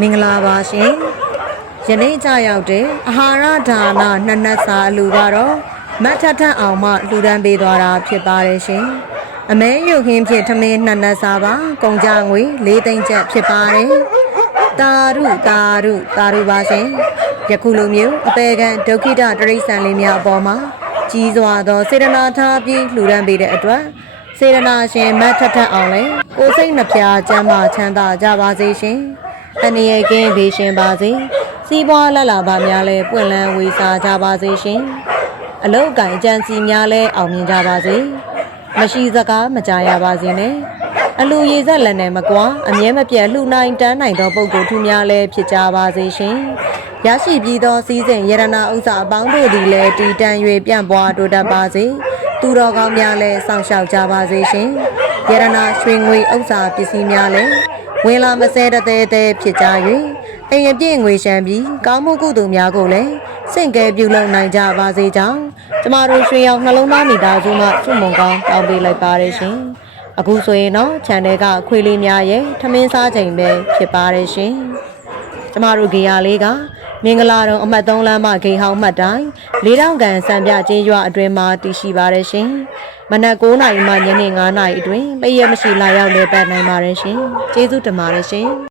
မင်္ဂလာပါရှင်ယနေ့ကြရောက်တဲ့အာဟာရဒါနနှစ်နတ်စာအလူကတော့မတ်ထထအောင်မှလှူဒန်းပေးသွားတာဖြစ်ပါတယ်ရှင်အမဲရုပ်ခင်းဖြင့်ထမင်းနှစ်နတ်စာပါကုန်ကြငွေ၄သိန်းကျပ်ဖြစ်ပါတယ်တာရုတာရုတာရုပါရှင်ယခုလိုမျိုးအပေကံဒုက္ခိတတရိษံလေးများအပေါ်မှာကြီးစွာသောစေတနာထားပြီးလှူဒန်းပေးတဲ့အတွက်စေတနာရှင်မတ်ထထအောင်လဲကိုယ်စိတ်နှပြချမ်းသာချမ်းသာကြပါစေရှင် အနည်းကင်းဘေးရှင်ပါစေစီးပွားလက်လာပါများလဲပွင့်လန်းဝေစာကြပါစေရှင်အလုတ်ကင်ကြံစီများလဲအောင်မြင်ကြပါစေမရှိစကားမကြရပါစေနဲ့အလူရည်ဆက်လက်နဲ့မကွာအမြဲမပြတ်လှူနိုင်တန်းနိုင်သောပုဂ္ဂိုလ်ထူးများလဲဖြစ်ကြပါစေရှင်ရရှိပြီးသောစီးစိမ်ယရနာဥစ္စာအပေါင်းတို့သည်လည်းတည်တံ့၍ပြန့်ပွားတိုးတက်ပါစေသူတော်ကောင်းများလဲစောင့်ရှောက်ကြပါစေရှင်ယရနာရွှေငွေဥစ္စာပစ္စည်းများလဲ ဝင်လာမစဲတဲ့တဲ့တဲ့ဖြစ်ကြ၍အိမ်အပြည့်ငွေရှမ်းပြီးကောင်းမှုကုသိုလ်များကိုလည်းစင့်ကဲပြုလုပ်နိုင်ကြပါစေကြောင်းကျမတို့ရွှေရောင်နှလုံးသားမိသားစုမှဆုမွန်ကောင်းတောင်းပေးလိုက်ပါတယ်ရှင်အခုဆိုရင်တော့ channel ကခွေးလေးများရဲ့ထမင်းစားချိန်ပဲဖြစ်ပါတယ်ရှင်ကျမတို့ဂေယာလေးက မင်္ဂလာတုံအမှတ်3လမ်းမဂေဟောင်းမှတ်တိုင်း၄တောင်ကန်စံပြကျေးရွာအတွင်းမှာတည်ရှိပါတယ်ရှင်။မနက်9:00နာရီမှညနေ9:00နာရီအတွင်းပည့်ရမရှိလာရောက်လေပတ်နိုင်ပါတယ်ရှင်။ကျေးဇူးတင်ပါတယ်ရှင်။